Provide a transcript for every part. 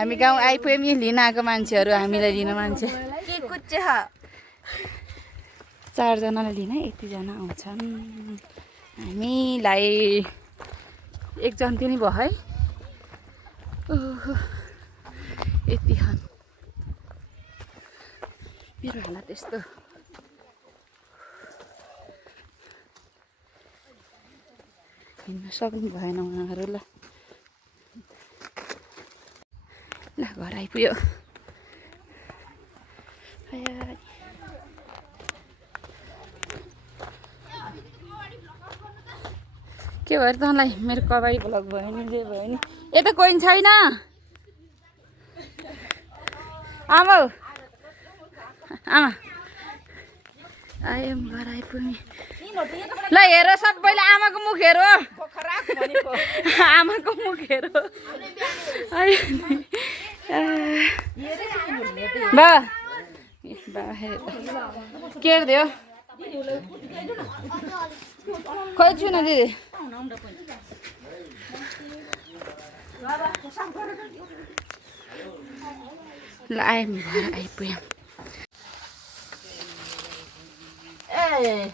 हामी गाउँ आइपुग्यौँ नि लिन आएको मान्छेहरू हामीलाई लिन मान्छे के कुच्चे 4 जनालाई लिन यतिजना आउँछन् हामीलाई एक जन्ती नै भयो है ओहो यति खान मेरो हालत यस्तो हिँड्न सक्नु भएन उनीहरू ल घर आइपुग्यो के भयो तँलाई मेरो कबाडी ब्लग भयो नि जे भयो नि यता कोही छैन आमा आमा आयो घर आइपुग्ने ल हेर सबैले आमाको मुख हेर आमाको मुख हेर बा के हेरिदियो खोइ छु न दिदी ल आयौँ घर आइपुग्यौँ ए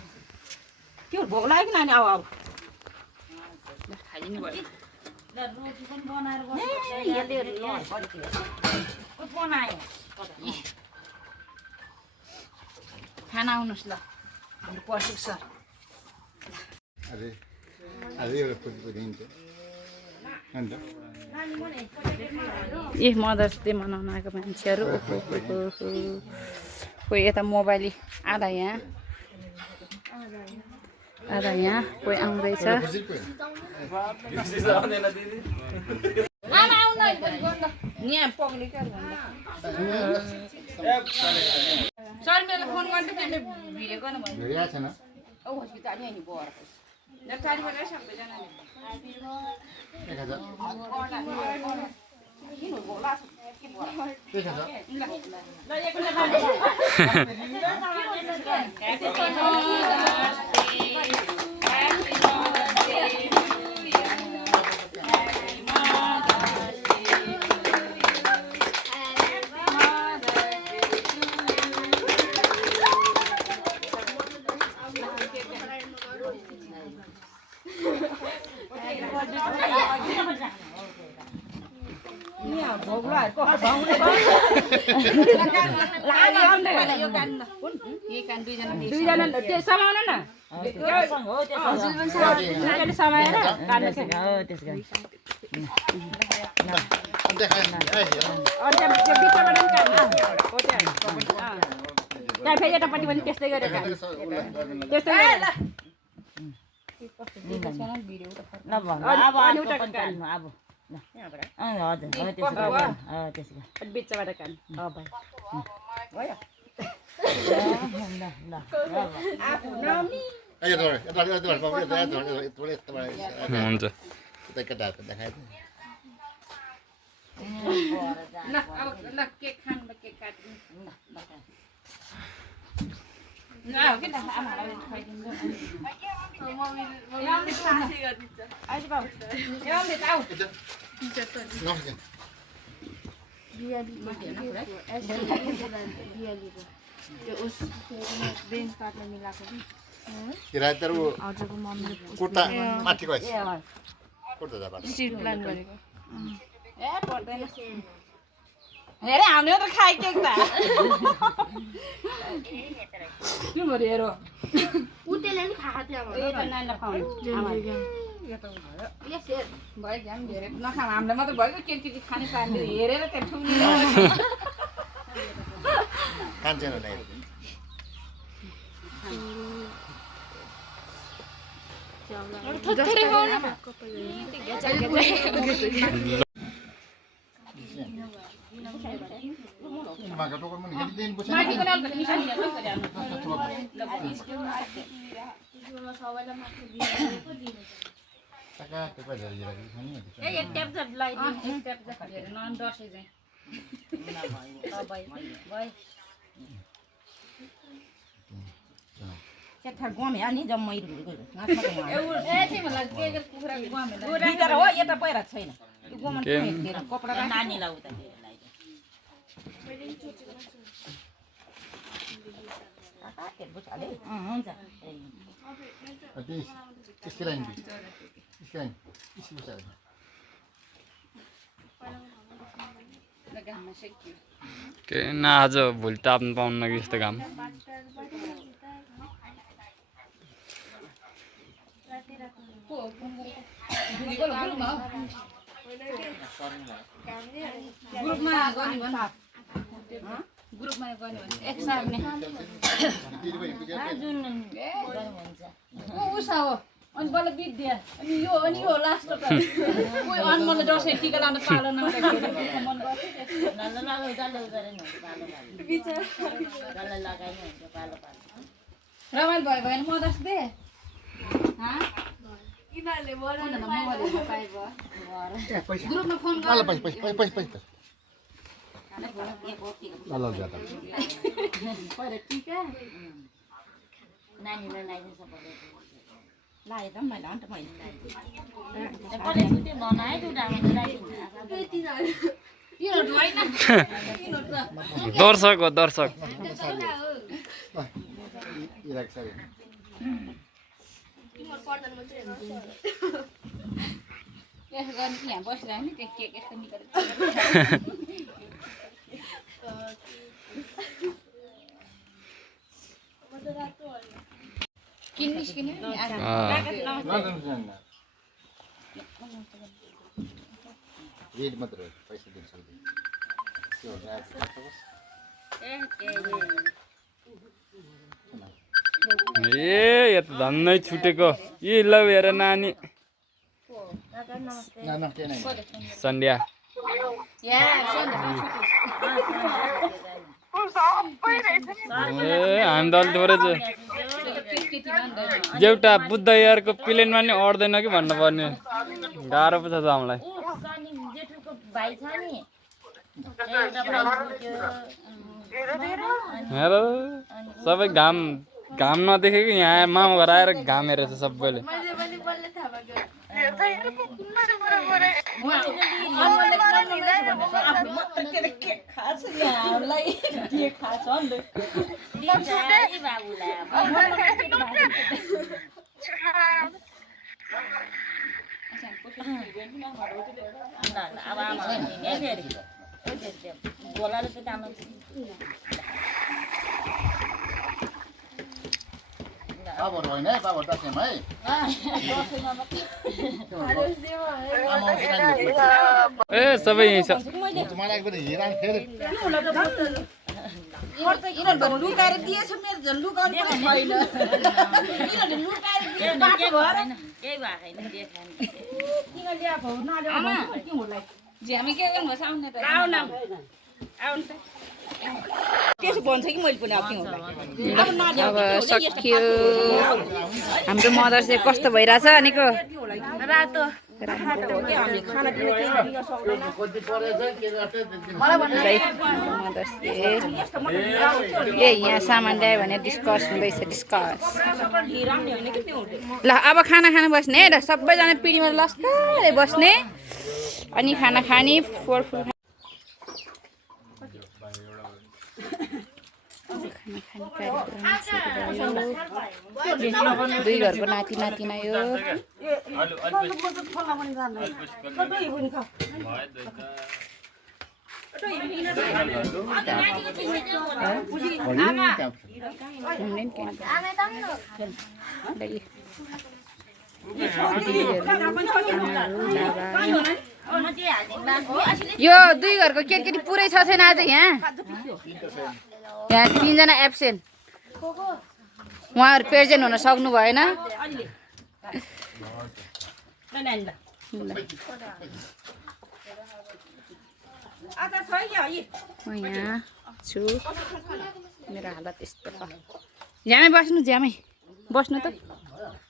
के भोक लाग्यो नानी आऊ आऊ खाइदिनु भयो खाना आउनुहोस् ल हाम्रो पर्सिक सर ए मदर्स डे मनाउन आएको मान्छेहरू कोही यता मोबाइल आधा यहाँ कोही आउँदैछ सर मेरो फोन गर्दै त्यसले भिडियो गर्नु भयो औ हस्पिटल नि बोर नचारी बजे सबैजनाले किन बोला के बोला ल यतापट्टि पनि त्यस्तै गरेर बिचबाट कान कुर्ता माथिको कुर्ता सिट प्लान गरेको ए पर्दैन हेरे हामीले त खाइ केक त के भयो हेरो उतेले नि खा त्यो अब ए त नानी नखाउनु यो त भयो यस हेर भयो ज्याम धेरै नखाऊ हामीले मात्र भयो के खाने पानी हेरेर त्यो ठुङ्गी कान्छेन नै थोरै हो न केटा गमे अनि जम्मै कुखुरा हो यता पहिरा छैन कपडा नानीलाई हुन्छ इसके लाइन भी इसके लाइन इसी को साइड के न आज भोलि ताप्नु पाउन्न कि यस्तो घाम ग्रुपमा गर्ने भने एक सार्ने उषा हो अनि बल्ल बित्दिया अनि यो लास्ट त कोही अनमोलले दसैँ टिका लाउन पालो नहुँदाखेरि मन रमाइलो भयो भएन मदर्स डे ग्रुपमा फोन ल पैसा ल ज्यादा नानीलाई लगाइदिनु सबैले लाग्यो त मैले अन्त मैले दर्शक हो दर्शक यसो गर्ने कि यहाँ बसिरहेको नि त्यो केक यस्तो निकालेर किन्ने रेड मात्र पैसा दिन सक्दैन ए त धन्नै छुटेको यी ल हेर नानी सन्ध्या हामी त अलि थोरै एउटा बुद्ध यारको प्लेनमा नि अड्दैन कि भन्नुपर्ने गाह्रो पो छ त हामीलाई हेर सबै घाम नदेखेको यहाँ मामा घर आएर घाम हेरेछ सबैले बाबुहरू होइन है बाबुहरू दसैँमा है ए सबै यहीँ छ मलाई पनि हिरा फेरि यिनीहरू लुकाएर दिएछ मेरो झन् लुकाउनु पनि छैन यिनीहरूले लुकाएर हामी के गर्नुपर्छ आउने त त्यसो भन्छ कि मैले पनि अब सकियो हाम्रो मदर्स डे कस्तो भइरहेछ अनिको रातो मदर्स डे ए यहाँ सामान ल्यायो भने डिस्कस हुँदैछ डिस्कस ल अब खाना खानु बस्ने र सबैजना पिँढीमा लस्कारै बस्ने अनि खाना खाने फलफुल दुई घरको नाति नातिना यो यो दुई घरको केटी पुरै छ छैन आज यहाँ तीनजना एब्सेन्ट उहाँहरू प्रेजेन्ट हुन सक्नु भएन म यहाँ छु मेरो हालत यस्तो छ झ्यामै बस्नु झ्यामै बस्नु त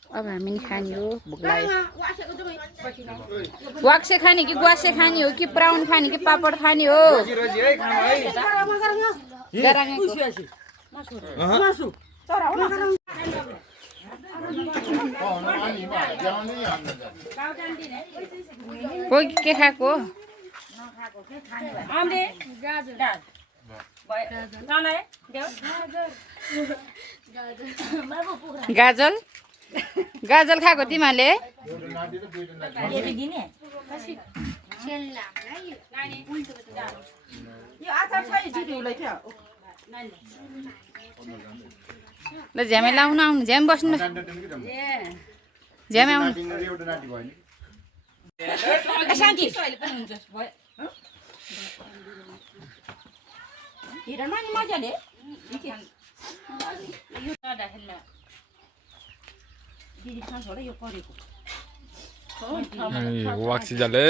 अब हामी नि खाने हो भोक लाग्यो वाक्से खाने कि गुवासे खाने हो कि ब्राउन खाने कि पापड खाने हो के खाएको गाजल गाजल खाएको तिमीहरूले एउटा नाति र दुईटा नाति यो आचार छ नि दिदी उसलाई थियो ल झ्यामे लाउनु आउनु झ्यामे बस्नु ल झ्यामे आउनु नाति र एउटा नाति भयो नि शान्ति अहिले पनि हुन्छ भयो हेर न नि मजाले यो राख्दैन दिदी खान्छ होला यो परेको वाक्सी जाले